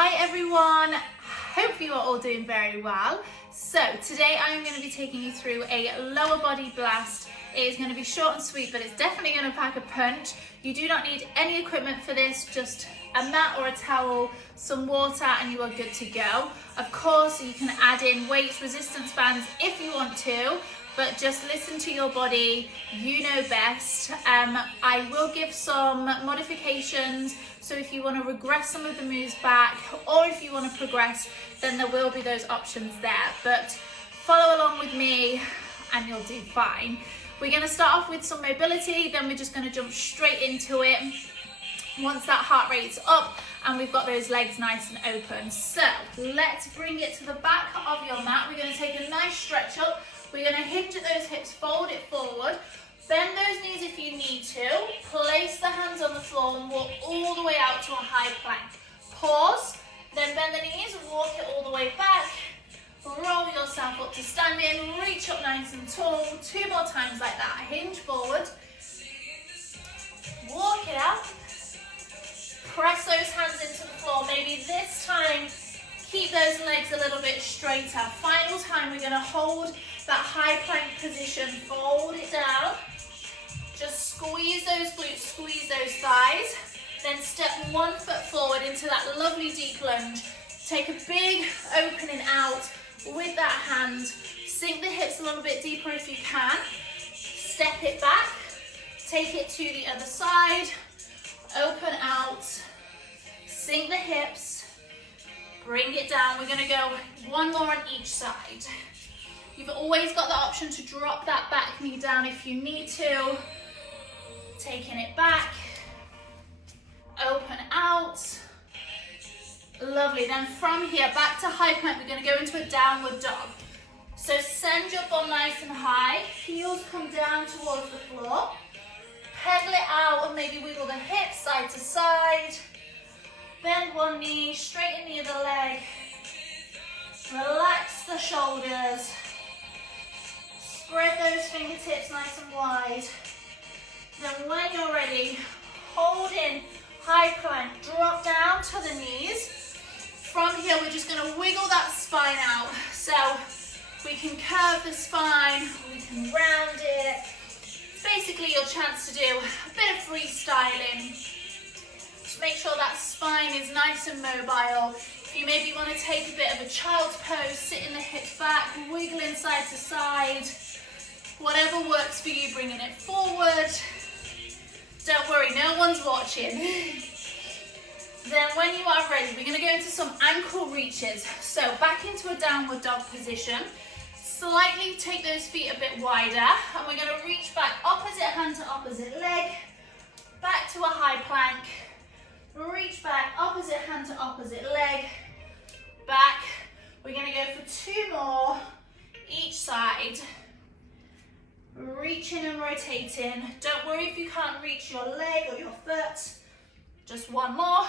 Hi everyone, hope you are all doing very well. So today I'm going to be taking you through a lower body blast. It is going to be short and sweet, but it's definitely going to pack a punch. You do not need any equipment for this, just a mat or a towel, some water, and you are good to go. Of course, you can add in weights, resistance bands if you want to, but just listen to your body, you know best. I will give some modifications, so if you want to regress some of the moves back, or if you want to progress, then there will be those options there. But follow along with me and you'll do fine. We're going to start off with some mobility, then we're just going to jump straight into it once that heart rate's up and we've got those legs nice and open. So let's bring it to the back of your mat. We're going to take a nice stretch up. We're going to hinge at those hips, fold it forward, bend those knees if you need to, place the hands on the floor and walk all the way out to a high plank. Pause, then bend the knees, walk it all the way back, roll yourself up to standing, reach up nice and tall, 2 more times like that, hinge forward, walk it out, press those hands into the floor, maybe this time keep those legs a little bit straighter. Final time, we're going to hold that high plank position, fold it down, just squeeze those glutes, squeeze those thighs, then step 1 foot forward into that lovely deep lunge. Take a big opening out with that hand, sink the hips a little bit deeper if you can, step it back, take it to the other side, open out, sink the hips, bring it down. We're going to go 1 more on each side. You've always got the option to drop that back knee down if you need to. Taking it back, open out. Lovely. Then from here, back to high plank, we're going to go into a downward dog. So send your bum nice and high, heels come down towards the floor. Pedal it out and maybe wiggle the hips side to side. Bend one knee, straighten the other leg. Relax the shoulders. Spread those fingertips nice and wide. Then when you're ready, hold in high plank, drop down to the knees. From here, we're just going to wiggle that spine out. So we can curve the spine, we can round it. It's basically your chance to do a bit of freestyling. Just make sure that spine is nice and mobile. If you maybe want to take a bit of a child's pose, sitting the hips back, wiggling side to side. Whatever works for you, bringing it forward. Don't worry, no one's watching. Then when you are ready, we're going to go into some ankle reaches. So back into a downward dog position. Slightly take those feet a bit wider. And we're going to reach back, opposite hand to opposite leg. Back to a high plank. Reach back, opposite hand to opposite leg. Back. We're going to go for 2 more each side. Reaching and rotating. Don't worry if you can't reach your leg or your foot. Just 1 more.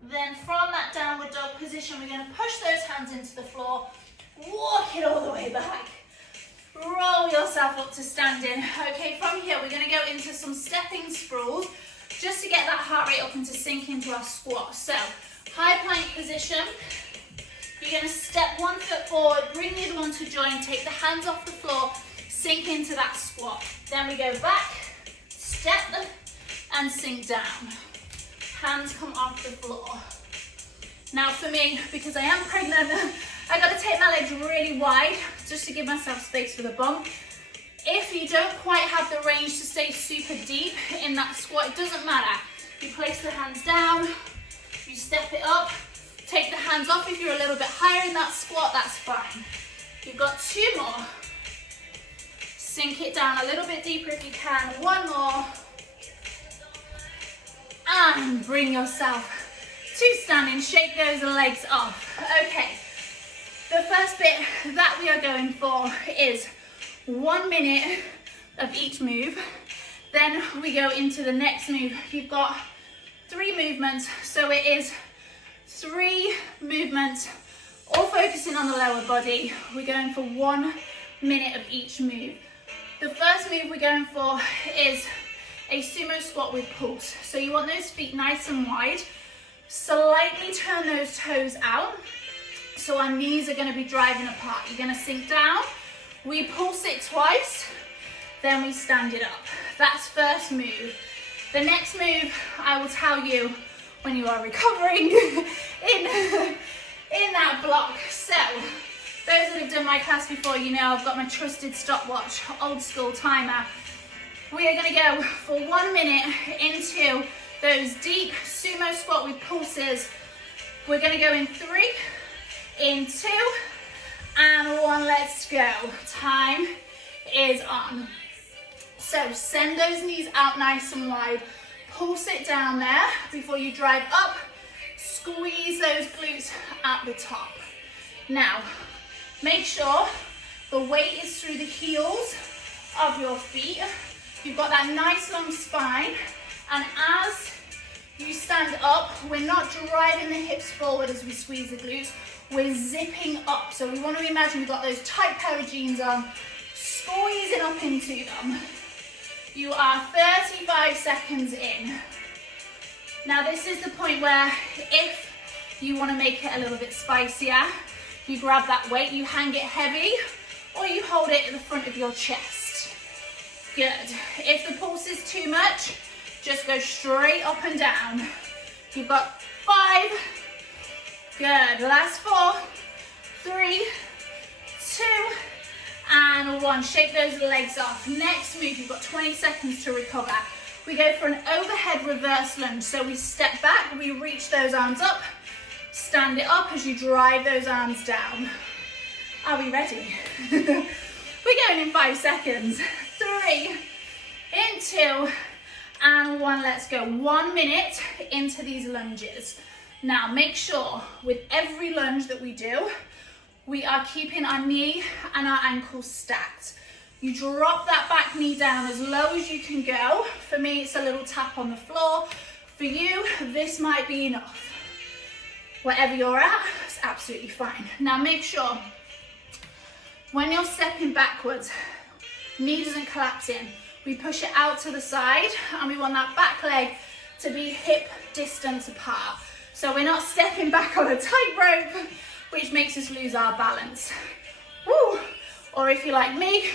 Then from that downward dog position, we're going to push those hands into the floor. Walk it all the way back. Roll yourself up to standing. Okay, from here, we're going to go into some stepping sprawls just to get that heart rate up and to sink into our squat. So, high plank position. You're going to step 1 foot forward, bring the other one to join, take the hands off the floor, sink into that squat. Then we go back, step them, and sink down. Hands come off the floor. Now for me, because I am pregnant, I got to take my legs really wide just to give myself space for the bum. If you don't quite have the range to stay super deep in that squat, it doesn't matter. You place the hands down, you step it up, take the hands off. If you're a little bit higher in that squat, that's fine. You've got 2 more. Sink it down a little bit deeper if you can. 1 more. And bring yourself to standing. Shake those legs off. Okay. The first bit that we are going for is 1 minute of each move. Then we go into the next move. You've got 3 movements. So it is 3 movements, all focusing on the lower body. We're going for 1 minute of each move. The first move we're going for is a sumo squat with pulse. So you want those feet nice and wide. Slightly turn those toes out. So our knees are going to be driving apart. You're going to sink down. We pulse it twice. Then we stand it up. That's first move. The next move I will tell you when you are recovering in that block. So those that have done my class before, you know I've got my trusted stopwatch, old school timer. We are going to go for 1 minute into those deep sumo squat with pulses. We're going to go in 3, in 2, and 1. Let's go. Time is on. So send those knees out nice and wide. Pulse it down there before you drive up. Squeeze those glutes at the top. Now, make sure the weight is through the heels of your feet. You've got that nice long spine. And as you stand up, we're not driving the hips forward as we squeeze the glutes. We're zipping up. So we want to imagine we've got those tight pair of jeans on, squeezing up into them. You are 35 seconds in. Now this is the point where if you want to make it a little bit spicier, you grab that weight, you hang it heavy, or you hold it at the front of your chest. Good. If the pulse is too much, just go straight up and down. You've got 5. Good. Last 4, 3, 2, and 1. Shake those legs off. Next move, you've got 20 seconds to recover. We go for an overhead reverse lunge. So we step back, we reach those arms up, stand it up as you drive those arms down. Are we ready? We're going in 5 seconds. 3, in 2, and 1. Let's go. 1 minute into these lunges. Now make sure with every lunge that we do, we are keeping our knee and our ankle stacked. You drop that back knee down as low as you can go. For me, it's a little tap on the floor. For you, this might be enough. Wherever you're at, it's absolutely fine. Now make sure when you're stepping backwards, knee doesn't collapse in. We push it out to the side and we want that back leg to be hip distance apart. So we're not stepping back on a tightrope, which makes us lose our balance. Woo! Or if you're like me,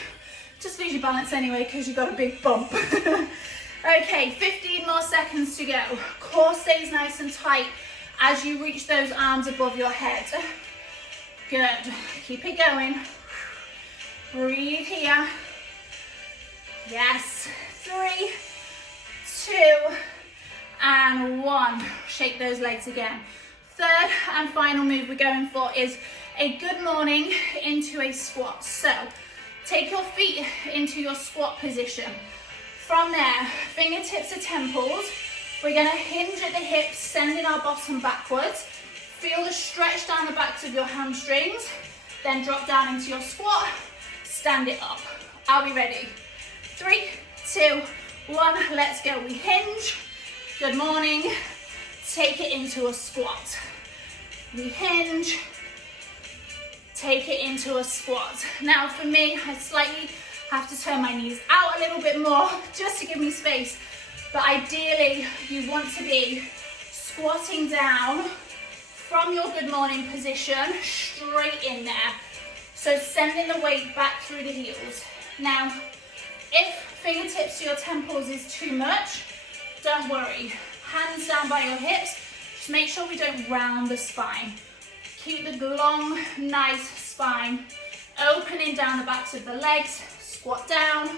just lose your balance anyway because you've got a big bump. Okay, 15 more seconds to go. Core stays nice and tight as you reach those arms above your head. Good. Keep it going. Breathe here. Yes. 3, 2, and 1. Shake those legs again. Third and final move we're going for is a good morning into a squat. So take your feet into your squat position. From there, fingertips to temples. We're going to hinge at the hips, sending our bottom backwards. Feel the stretch down the backs of your hamstrings. Then drop down into your squat. Stand it up. Are we ready? 3, 2, 1. Let's go. We hinge. Good morning. Take it into a squat. We hinge. Take it into a squat. Now for me, I slightly have to turn my knees out a little bit more just to give me space. But ideally, you want to be squatting down from your good morning position straight in there. So sending the weight back through the heels. Now, if fingertips to your temples is too much, don't worry. Hands down by your hips. Just make sure we don't round the spine. Keep the long, nice spine opening down the backs of the legs. Squat down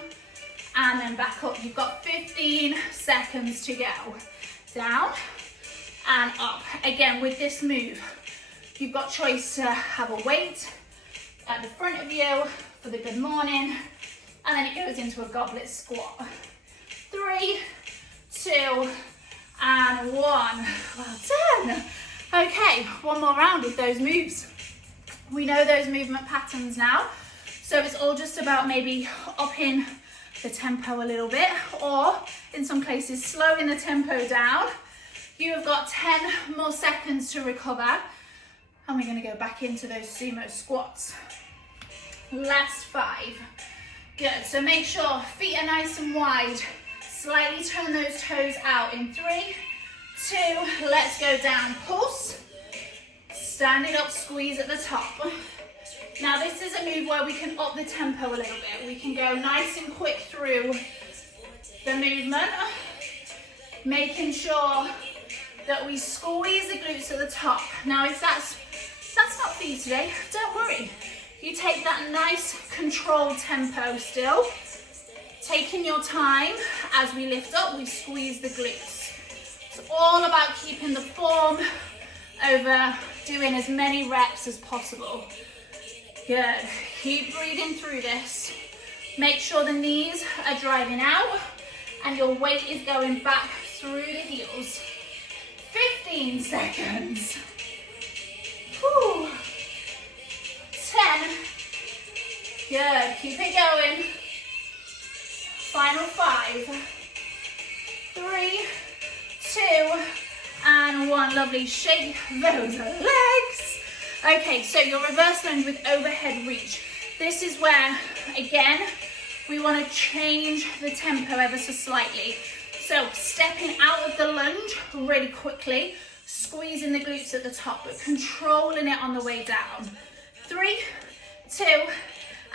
and then back up. You've got 15 seconds to go. Down and up. Again, with this move, you've got choice to have a weight at the front of you for the good morning, and then it goes into a goblet squat. 3, 2, and 1. Well done. Okay, one more round with those moves. We know those movement patterns now, so it's all just about maybe upping the tempo a little bit, or in some cases slowing the tempo down. You have got 10 more seconds to recover, and we're going to go back into those sumo squats. Last 5. Good. So make sure feet are nice and wide. Slightly turn those toes out in 3, 2, let's go down, pulse, standing up, squeeze at the top. Now this is a move where we can up the tempo a little bit. We can go nice and quick through the movement, making sure that we squeeze the glutes at the top. Now if that's not for you today, don't worry. You take that nice controlled tempo still, taking your time. As we lift up, we squeeze the glutes. It's all about keeping the form over doing as many reps as possible. Good. Keep breathing through this. Make sure the knees are driving out and your weight is going back through the heels. 15 seconds. Whew. 10. Good. Keep it going. Final 5. 3, 2, and 1. Lovely. Shake those legs. Okay, so your reverse lunge with overhead reach. This is where, again, we want to change the tempo ever so slightly. So stepping out of the lunge really quickly, squeezing the glutes at the top, but controlling it on the way down. 3, 2,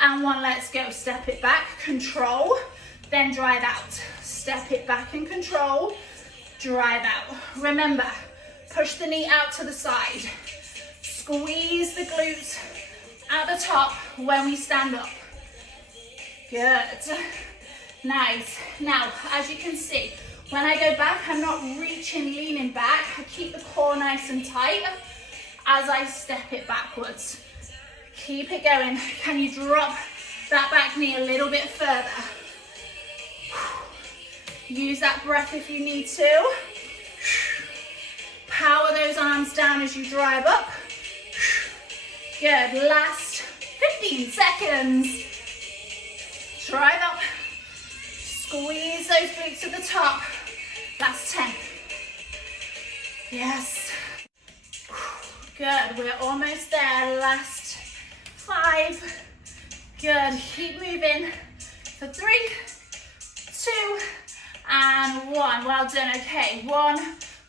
and 1. Let's go. Step it back, control, then drive out. Step it back and control, drive out. Remember, push the knee out to the side. Squeeze the glutes at the top when we stand up. Good. Nice. Now, as you can see, when I go back, I'm not reaching, leaning back. I keep the core nice and tight as I step it backwards. Keep it going. Can you drop that back knee a little bit further? Use that breath if you need to. Power those arms down as you drive up. Good. Last 15 seconds. Drive up. Squeeze those glutes at the top. Last 10. Yes. Good. We're almost there. Last 5. Good. Keep moving. For 3, 2, and 1. Well done. Okay. One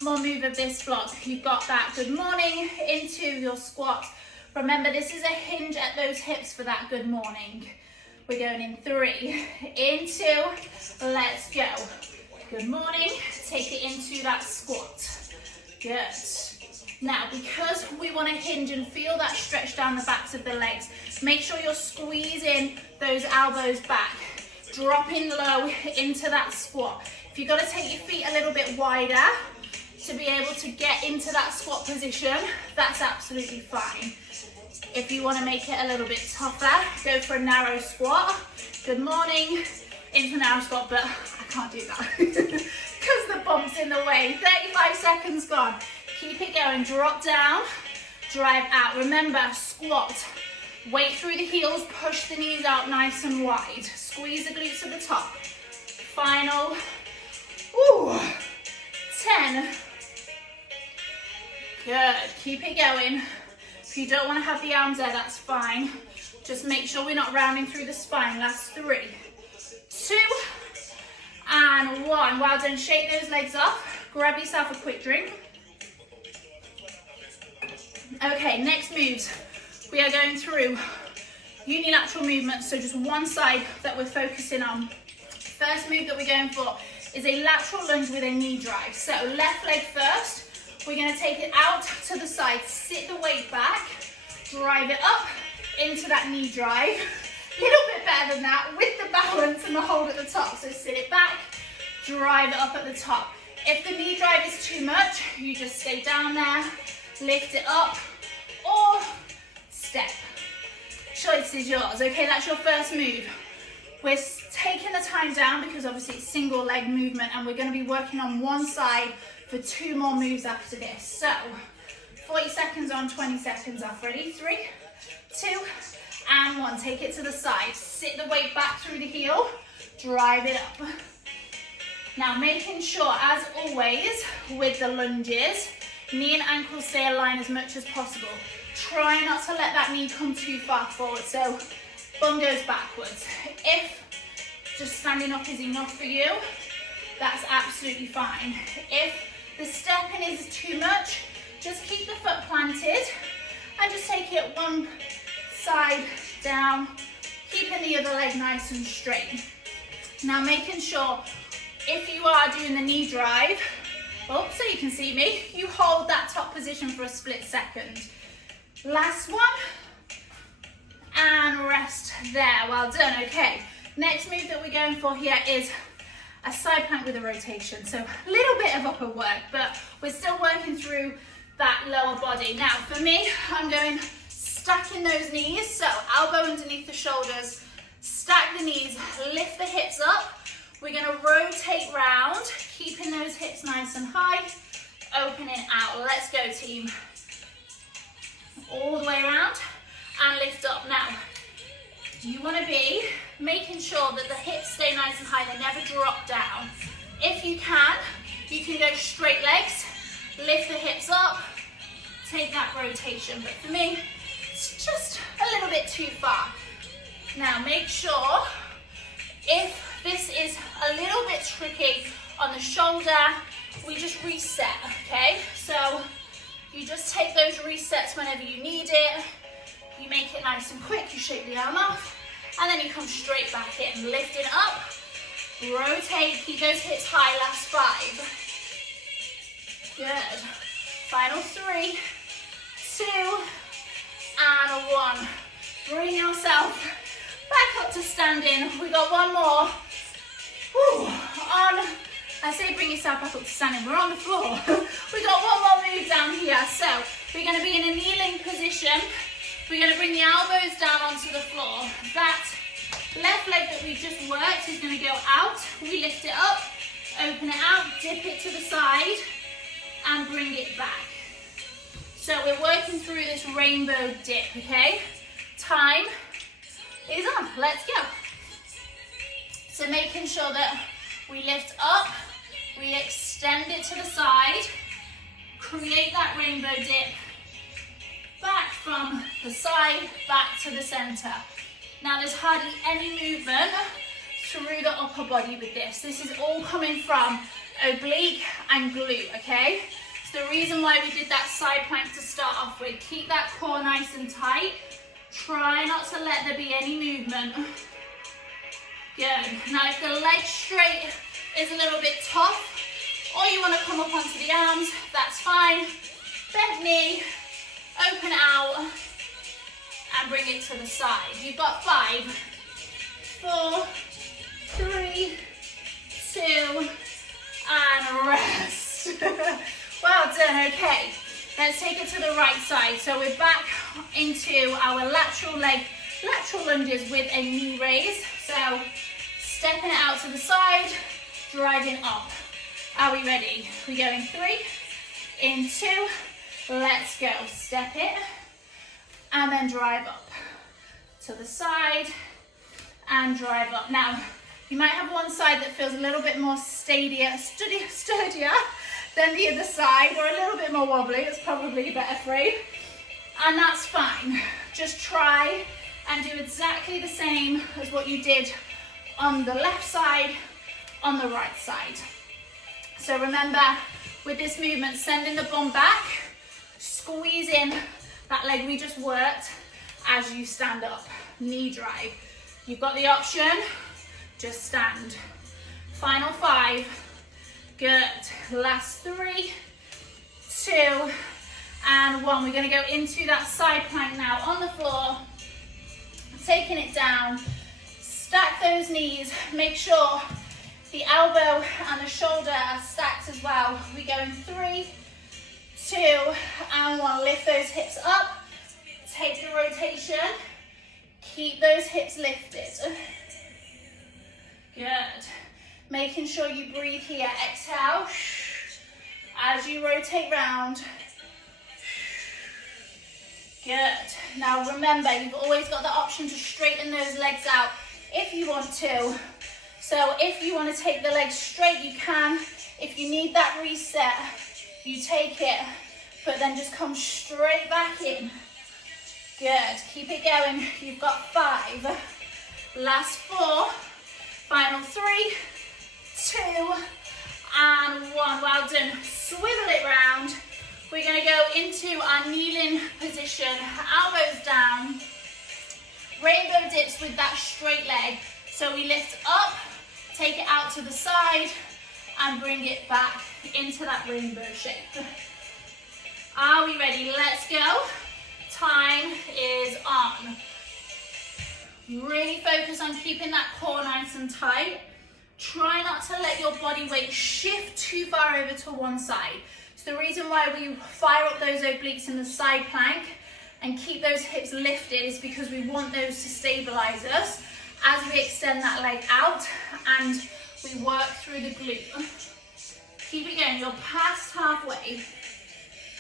more move of this block. You've got that. Good morning into your squat. Remember, this is a hinge at those hips for that good morning. We're going in 3, into, let's go. Good morning, take it into that squat. Good. Now, because we want to hinge and feel that stretch down the backs of the legs, make sure you're squeezing those elbows back, dropping low into that squat. If you've got to take your feet a little bit wider to be able to get into that squat position, that's absolutely fine. If you want to make it a little bit tougher, go for a narrow squat. Good morning, into a narrow squat, but I can't do that because the bump's in the way. 35 seconds gone. Keep it going, drop down, drive out. Remember, squat, weight through the heels, push the knees out nice and wide. Squeeze the glutes at the top. Final, 10. Good, keep it going. If you don't want to have the arms there, that's fine. Just make sure we're not rounding through the spine. Last 3, 2, and 1. Well done. Shake those legs off. Grab yourself a quick drink. Okay, next moves. We are going through unilateral movements, so just one side that we're focusing on. First move that we're going for is a lateral lunge with a knee drive. So left leg first. We're going to take it out to the side, sit the weight back, drive it up into that knee drive. A little bit better than that with the balance and the hold at the top. So sit it back, drive it up at the top. If the knee drive is too much, you just stay down there, lift it up, or step. Choice is yours. Okay, that's your first move. We're taking the time down because obviously it's single leg movement and we're going to be working on one side for 2 more moves after this. So 40 seconds on, 20 seconds off. Ready? 3, 2, and 1. Take it to the side. Sit the weight back through the heel. Drive it up. Now making sure, as always, with the lunges, knee and ankle stay aligned as much as possible. Try not to let that knee come too far forward. So bum goes backwards. If just standing up is enough for you, that's absolutely fine. If the stepping is too much, just keep the foot planted and just take it one side down, keeping the other leg nice and straight. Now making sure if you are doing the knee drive, oh, so you can see me, you hold that top position for a split second. Last one, and rest there, well done, okay. Next move that we're going for here is a side plank with a rotation. So a little bit of upper work, but we're still working through that lower body. Now for me, I'm going stacking those knees, so elbow underneath the shoulders, stack the knees, lift the hips up. We're gonna rotate round, keeping those hips nice and high, opening out. Let's go, team. All the way around and lift up. Now, you wanna be making sure that the hips stay nice and high, they never drop down. If you can go straight legs, lift the hips up, take that rotation. But for me, it's just a little bit too far. Now make sure, if this is a little bit tricky on the shoulder, we just reset, okay? So you just take those resets whenever you need it. You make it nice and quick, you shake the arm off, and then you come straight back in. Lift it up, rotate, keep those hips high, last 5. Good. Final 3, 2, and 1. Bring yourself back up to standing. We got one more. Whew. I say bring yourself back up to standing. We're on the floor. We got one more move down here. So we're going to be in a kneeling position. We're going to bring the elbows down onto the floor. That left leg that we just worked is going to go out. We lift it up, open it out, dip it to the side, and bring it back. So we're working through this rainbow dip, okay? Time is on. Let's go. So making sure that we lift up, we extend it to the side, create that rainbow dip, back from the side, back to the center. Now there's hardly any movement through the upper body with this. This is all coming from oblique and glute, okay? So the reason why we did that side plank to start off with, keep that core nice and tight. Try not to let there be any movement. Good. Now if the leg straight is a little bit tough, or you want to come up onto the arms, that's fine. Bent knee, open out, and bring it to the side. You've got 5, 4, 3, 2, and rest. Well done, okay. Let's take it to the right side. So we're back into our lateral lunges with a knee raise. So stepping it out to the side, driving up. Are we ready? We go in 3, in 2, let's go. Step it, and then drive up. To the side, and drive up. Now, you might have one side that feels a little bit more sturdier than the other side, or a little bit more wobbly. It's probably a better phrase. And that's fine. Just try and do exactly the same as what you did on the left side, on the right side. So remember, with this movement, sending the bum back, squeeze in that leg we just worked as you stand up. Knee drive. You've got the option, just stand. Final 5. Good. Last 3, 2, and 1. We're going to go into that side plank now on the floor. Taking it down. Stack those knees. Make sure the elbow and the shoulder are stacked as well. We go in 3, 2, and 1. Lift those hips up. Take the rotation. Keep those hips lifted. Good. Making sure you breathe here. Exhale. As you rotate round. Good. Now remember, you've always got the option to straighten those legs out if you want to. So if you want to take the legs straight, you can. If you need that reset, you take it, but then just come straight back in. Good. Keep it going. You've got 5. Last 4. Final 3, 2, and 1. Well done. Switch into our kneeling position, elbows down, rainbow dips with that straight leg. So we lift up, take it out to the side, and bring it back into that rainbow shape. Are we ready? Let's go. Time is on. Really focus on keeping that core nice and tight. Try not to let your body weight shift too far over to one side. So the reason why we fire up those obliques in the side plank and keep those hips lifted is because we want those to stabilize us as we extend that leg out and we work through the glute. Keep it going, you're past halfway.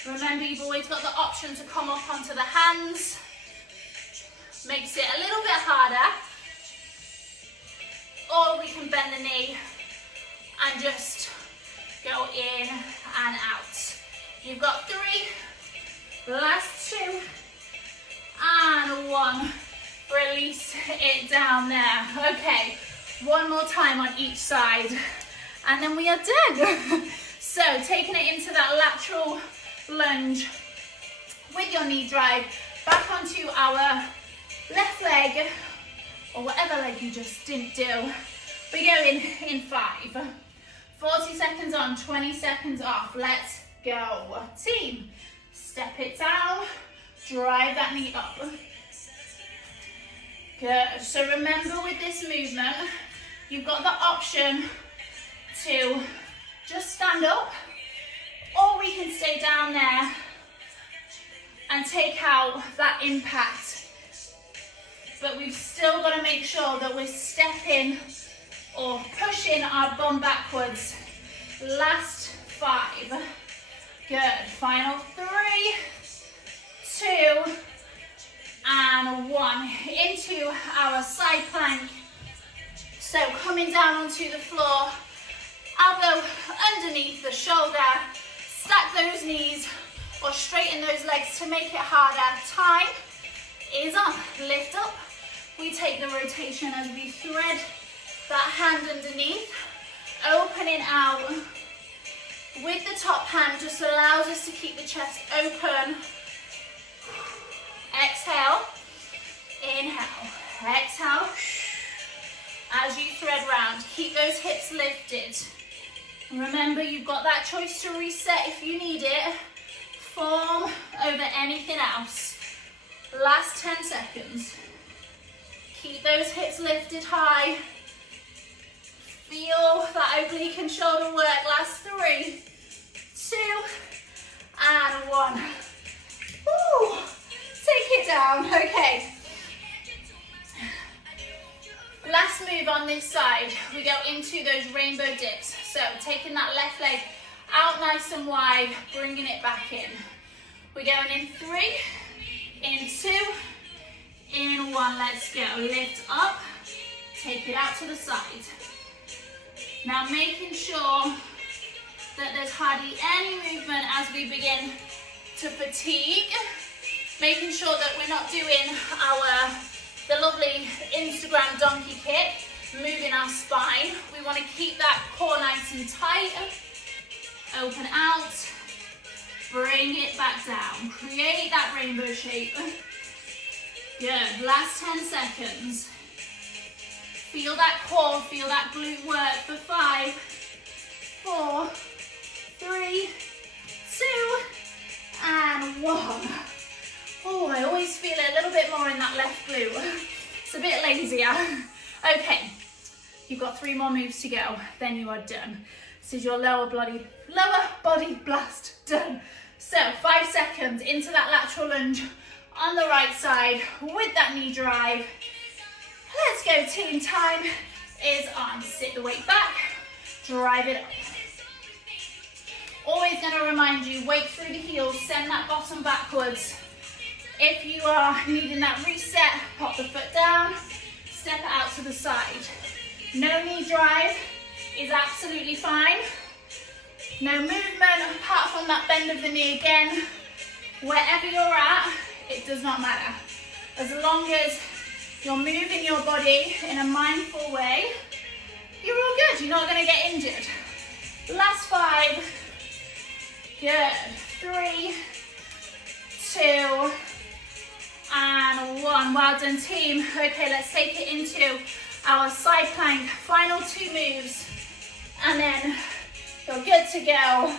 Remember, you've always got the option to come up onto the hands. Makes it a little bit harder. Or we can bend the knee and just go in and out. You've got 3, last 2, and 1. Release it down there. Okay, one more time on each side, and then we are done. So taking it into that lateral lunge with your knee drive, back onto our left leg, or whatever leg you just didn't do. We go in 5. 40 seconds on, 20 seconds off. Let's go. Team, step it down, drive that knee up. Good. So remember, with this movement, you've got the option to just stand up, or we can stay down there and take out that impact. But we've still got to make sure that we're stepping or pushing our bum backwards. Last 5. Good. Final 3, 2, and 1. Into our side plank. So coming down onto the floor, elbow underneath the shoulder, stack those knees or straighten those legs to make it harder. Time is on. Lift up. We take the rotation as we thread that hand underneath, opening out with the top hand, just allows us to keep the chest open. Exhale, inhale, exhale. As you thread round, keep those hips lifted. Remember, you've got that choice to reset if you need it. Form over anything else. Last 10 seconds. Keep those hips lifted high. Feel that oblique and shoulder work. Last 3, 2, and 1. Woo. Take it down. Okay. Last move on this side. We go into those rainbow dips. So taking that left leg out nice and wide, bringing it back in. We're going in 3, in 2, in 1. Let's go. Lift up. Take it out to the side. Now making sure that there's hardly any movement as we begin to fatigue. Making sure that we're not doing the lovely Instagram donkey kick, moving our spine. We want to keep that core nice and tight. Open out. Bring it back down. Create that rainbow shape. Good. Last 10 seconds. Feel that core, feel that glute work for 5, 4, 3, 2, and 1. Oh, I always feel it a little bit more in that left glute. It's a bit lazier. Okay, you've got 3 more moves to go, then you are done. This is your lower body blast done. So 5 seconds into that lateral lunge on the right side with that knee drive. Let's go, team. Time is on. Sit the weight back, drive it up. Always going to remind you, weight through the heels, send that bottom backwards. If you are needing that reset, pop the foot down, step it out to the side. No knee drive is absolutely fine. No movement apart from that bend of the knee again. Wherever you're at, it does not matter. As long as you're moving your body in a mindful way, you're all good. You're not going to get injured. Last 5. Good. 3, 2, and 1. Well done, team. Okay, let's take it into our side plank. Final 2 moves, and then you're good to go.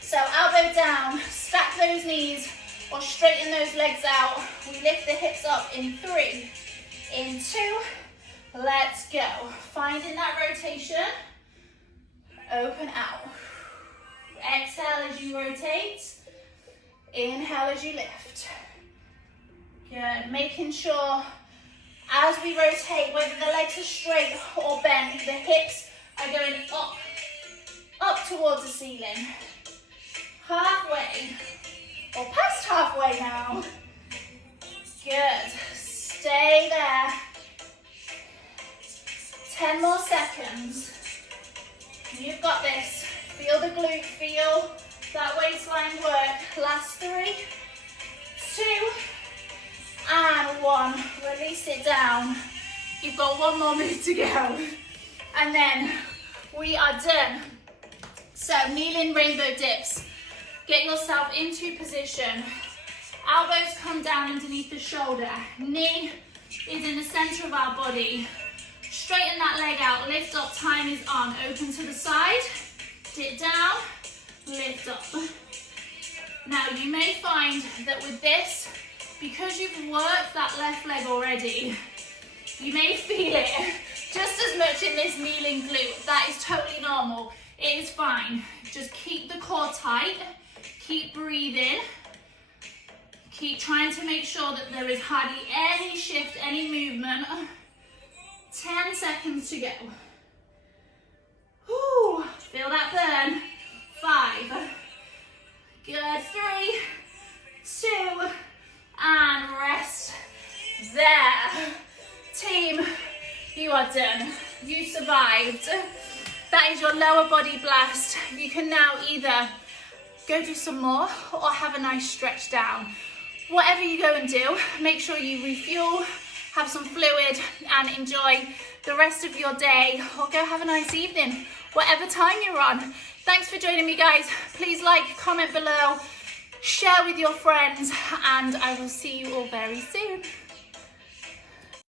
So elbow down, stack those knees, or straighten those legs out. We lift the hips up in 3, in 2, let's go. Finding that rotation, open out. Exhale as you rotate, inhale as you lift. Good, making sure as we rotate, whether the legs are straight or bent, the hips are going up towards the ceiling. Halfway, or past halfway now. Good, stay there. 10 more seconds. You've got this. Feel the glute, feel that waistline work. Last 3, 2, and 1. Release it down. You've got 1 more move to go. And then we are done. So kneeling rainbow dips. Get yourself into position. Elbows come down underneath the shoulder. Knee is in the center of our body. Straighten that leg out, lift up, time is on. Open to the side, dip down, lift up. Now you may find that with this, because you've worked that left leg already, you may feel it just as much in this kneeling glute. That is totally normal, it is fine. Just keep the core tight, keep breathing, keep trying to make sure that there is hardly any shift, any movement. 10 seconds to go. Whew. Feel that burn. 5. Good. 3, 2, and rest. There. Team, you are done. You survived. That is your lower body blast. You can now either go do some more or have a nice stretch down. Whatever you go and do, make sure you refuel, have some fluid, and enjoy the rest of your day, or go have a nice evening, whatever time you're on. Thanks for joining me, guys. Please like, comment below, share with your friends, and I will see you all very soon.